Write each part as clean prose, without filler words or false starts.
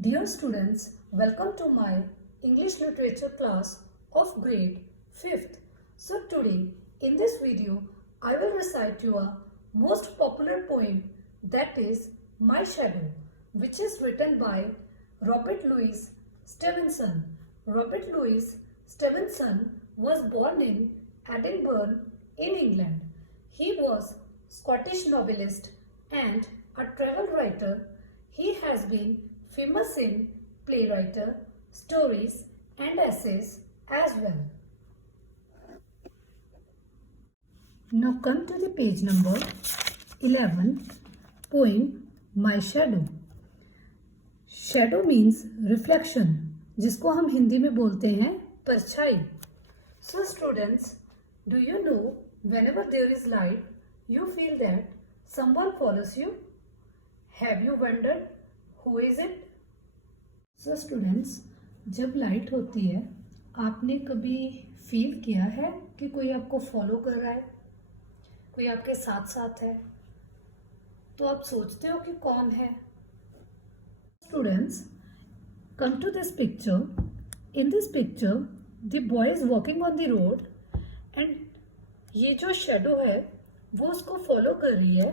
Dear students, welcome to my English literature class of grade 5th. So today in this video I will recite you a most popular poem, that is My Shadow, which is written by Robert Louis Stevenson. Robert Louis Stevenson was born in Edinburgh in England. He was Scottish novelist and a travel writer. He has been famous in playwriting, stories and essays as well. Now come to the page number 11, poem My Shadow. Shadow means reflection, जिसको हम हिंदी में बोलते हैं परछाई. So students, do you know whenever there is light, you feel that someone follows you? Have you wondered who is it? So students, जब light होती है आपने कभी फील किया है कि कोई आपको फॉलो कर रहा है, कोई आपके साथ साथ है, तो आप सोचते हो कि कौन है. Students, come to this picture. In this picture, the boy is walking on the road and ये जो शेडो है वो उसको फॉलो कर रही है.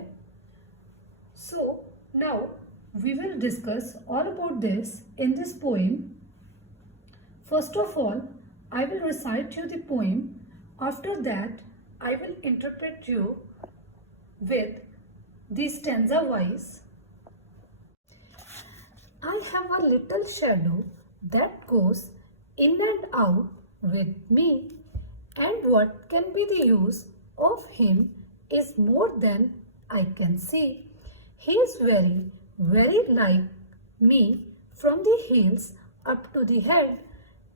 So now we will discuss all about this in this poem. First of all, I will recite you the poem. After that, I will interpret you with the stanza wise. I have a little shadow that goes in and out with me, and what can be the use of him is more than I can see. He is very, very like me from the heels up to the head,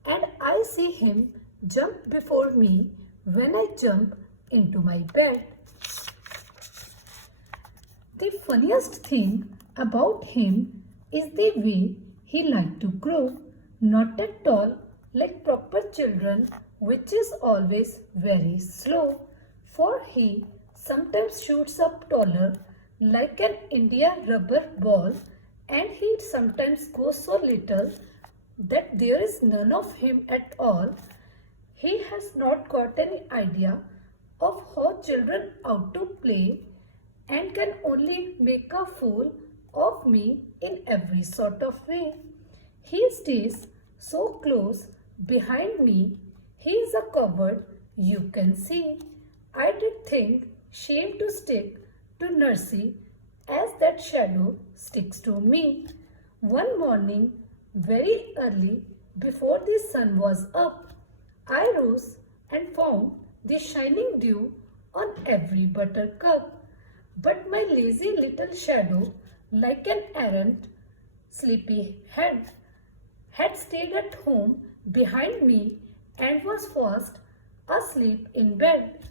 and I see him jump before me when I jump into my bed. The funniest thing about him is the way he likes to grow, not at all like proper children, which is always very slow, for he sometimes shoots up taller like an India rubber ball, and he sometimes goes so little that there is none of him at all. He has not got any idea of how children ought to play, and can only make a fool of me in every sort of way. He stays so close behind me, he is a coward, you can see. I did think shame to stick to nursery as that shadow sticks to me. One morning, very early, before the sun was up, I rose and found the shining dew on every buttercup. But my lazy little shadow, like an errant sleepy head, had stayed at home behind me and was fast asleep in bed.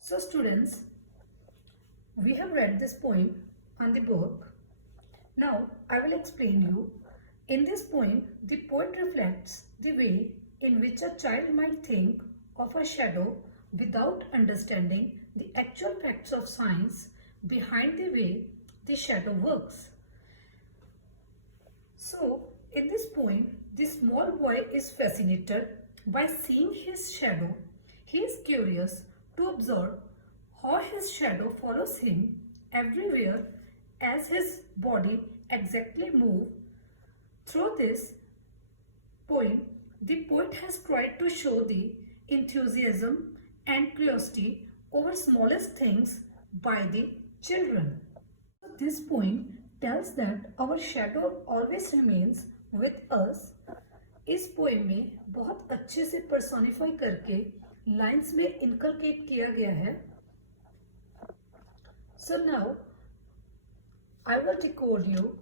So students, we have read this poem on the book. Now I will explain you. In this poem, the poet reflects the way in which a child might think of a shadow without understanding the actual facts of science behind the way the shadow works. So, in this poem, the small boy is fascinated by seeing his shadow. He is curious to observe how his shadow follows him everywhere as his body exactly moves. Through this poem, the poet has tried to show the enthusiasm and curiosity over smallest things by the children. This poem tells that our shadow always remains with us. इस poem में बहुत अच्छे से personify करके lines में inculcate किया गया है. So now I will decode you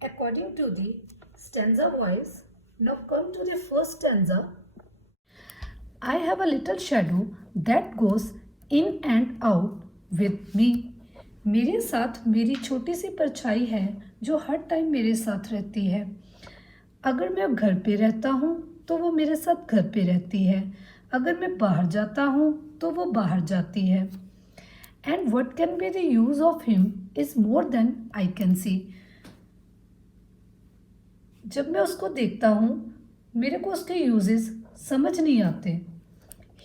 according to the stanza wise. Now come to the first stanza. I have a little shadow that goes in and out with me. मेरे साथ मेरी छोटी सी परछाई है जो हर टाइम मेरे साथ रहती है. अगर मैं घर पे रहता हूँ तो वो मेरे साथ घर पे रहती है, अगर मैं बाहर जाता हूँ तो वो बाहर जाती है. And what can be the use of him is more than I can see. जब मैं उसको देखता हूँ मेरे को उसके यूजेस समझ नहीं आते।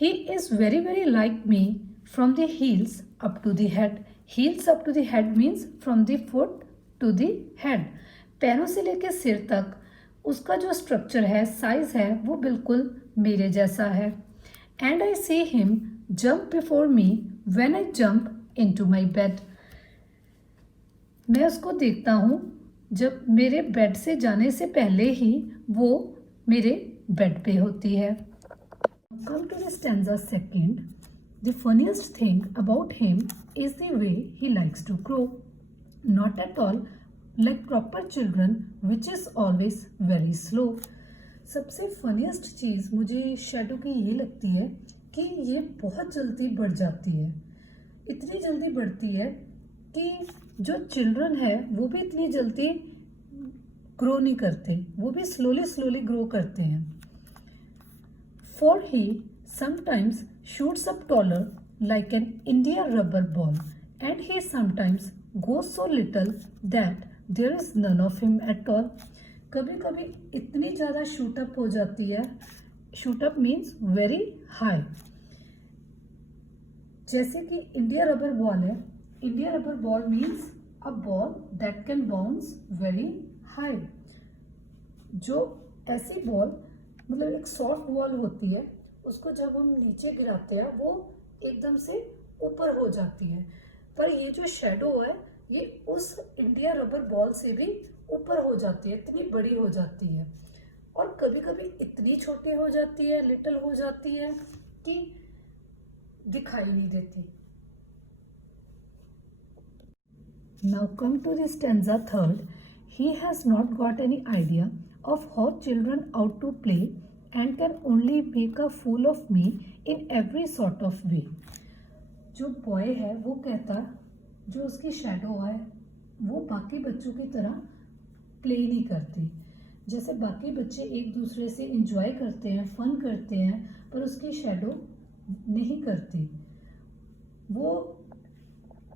He is very very like me from the heels up to the head. Heels up to the head means from the foot to the head. पैरों से लेकर सिर तक उसका जो स्ट्रक्चर है, साइज है, वो बिल्कुल मेरे जैसा है। And I see him jump before me when I jump into my bed. मैं उसको देखता हूँ जब मेरे बेड से जाने से पहले ही वो मेरे बेड पे होती है। Come to the stanza second. The funniest thing about him is the way he likes to grow. Not at all like proper children, which is always very slow. सबसे फनीस्ट चीज़ मुझे शैडो की ये लगती है कि ये बहुत जल्दी बढ़ जाती है। इतनी जल्दी बढ़ती है कि जो चिल्ड्रन है वो भी इतनी जल्दी ग्रो नहीं करते, वो भी स्लोली स्लोली ग्रो करते हैं। For he sometimes shoots up taller like an India rubber ball, and he sometimes goes so little that there is none of him at all. कभी कभी इतनी ज़्यादा शूट अप हो जाती है, shoot up means very high, जैसे कि India rubber ball है। India rubber ball means a ball that can bounce very high. जो ऐसी बॉल मतलब एक सॉफ्ट बॉल होती है, उसको जब हम नीचे गिराते हैं वो एकदम से ऊपर हो जाती है। पर ये जो शैडो है ये उस इंडिया रबर बॉल से भी ऊपर हो जाती है, इतनी बड़ी हो जाती है। और कभी कभी इतनी छोटी हो जाती है, लिटिल हो जाती है कि दिखाई नहीं देती। Now come to the stanza third. He has not got any idea of how children ought to play and can only make a fool of me in every sort of way. जो boy है वो कहता जो उसकी shadow है वो बाकी बच्चों की तरह प्ले नहीं करती। जैसे बाकी बच्चे एक दूसरे से इंजॉय करते हैं, फन करते हैं, पर उसकी शैडो नहीं करती। वो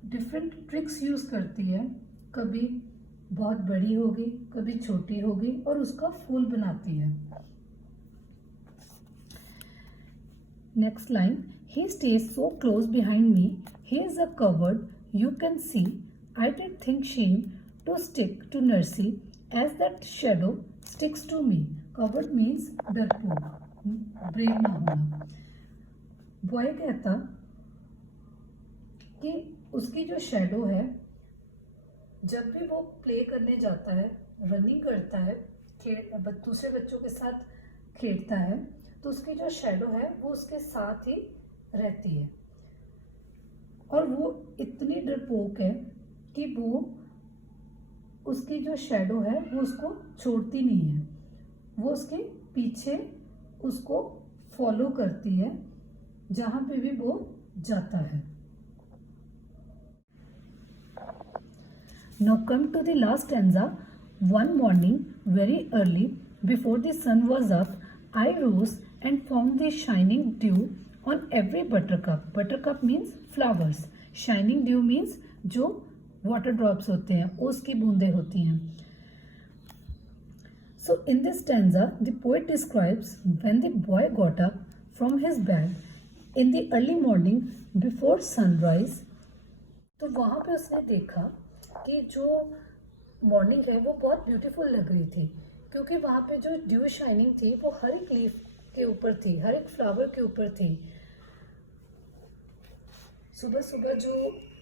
डिफरेंट ट्रिक्स यूज़ करती है, कभी बहुत बड़ी होगी, कभी छोटी होगी, और उसका फूल बनाती है। Next line, he stays so close behind me, he is a coward, you can see, I did think shame to stick to nursery as that shadow sticks to me. Coward means डरपोक, brave ना होना। Boy कहता कि उसकी जो shadow है जब भी वो प्ले करने जाता है, रनिंग करता है, दूसरे बच्चों के साथ खेलता है, तो उसकी जो शैडो है वो उसके साथ ही रहती है। और वो इतनी डरपोक है कि वो उसकी जो शैडो है वो उसको छोड़ती नहीं है, वो उसके पीछे उसको फॉलो करती है जहाँ पे भी वो जाता है। Now come to the last stanza. One morning, very early, before the sun was up, I rose and found the shining dew on every buttercup. Buttercup means flowers. Shining dew means जो water drops होते हैं, उसकी बूंदें होती हैं। So in this stanza, the poet describes when the boy got up from his bed in the early morning before sunrise. तो वहाँ पे उसने देखा कि जो मॉर्निंग है वो बहुत ब्यूटीफुल लग रही थी, क्योंकि वहाँ पे जो ड्यू शाइनिंग थी वो हर एक लीफ के ऊपर थी, हर एक फ्लावर के ऊपर थी। सुबह सुबह जो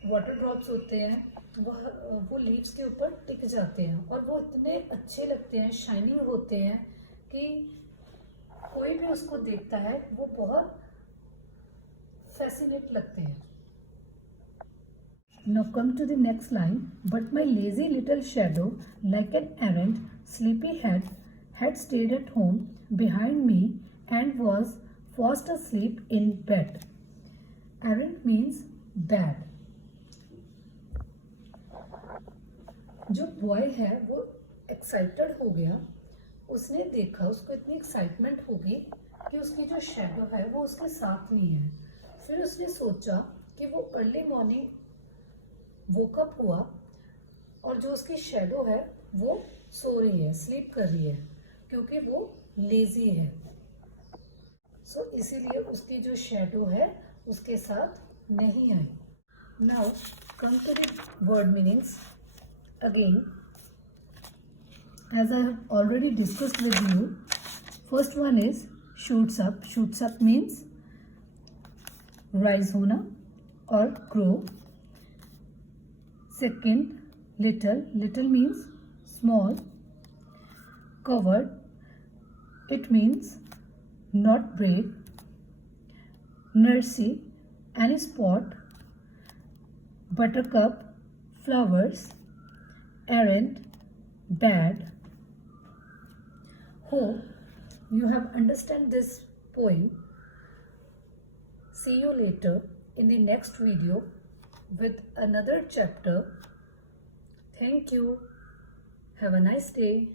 वाटर ड्रॉप्स होते हैं वो लीव्स के ऊपर टिक जाते हैं और वो इतने अच्छे लगते हैं, शाइनिंग होते हैं कि कोई भी उसको देखता है वो बहुत फैसिनेट लगते हैं। Now come to the next line. But my lazy little shadow, like an errant, sleepy head, had stayed at home behind me and was fast asleep in bed. Errant means bad. जो boy है वो excited हो गया, उसने देखा, उसको इतनी excitement होगी कि उसकी जो शैडो है वो उसके साथ नहीं है। फिर उसने सोचा कि वो अर्ली मॉर्निंग वोकअप हुआ और जो उसकी शैडो है वो सो रही है, स्लीप कर रही है, क्योंकि वो लेजी है। सो इसीलिए उसकी जो शेडो है उसके साथ नहीं आई। Now come to the word meanings again, as I have already discussed with you. First one is shoots up. Shoots up means rise होना or grow. Second, little. Little means small. Covered, it means not brave. Nursery, any spot. Buttercup, flowers. Errand, bad. Hope you have understand this poem. See you later in the next video with another chapter. Thank you. Have a nice day.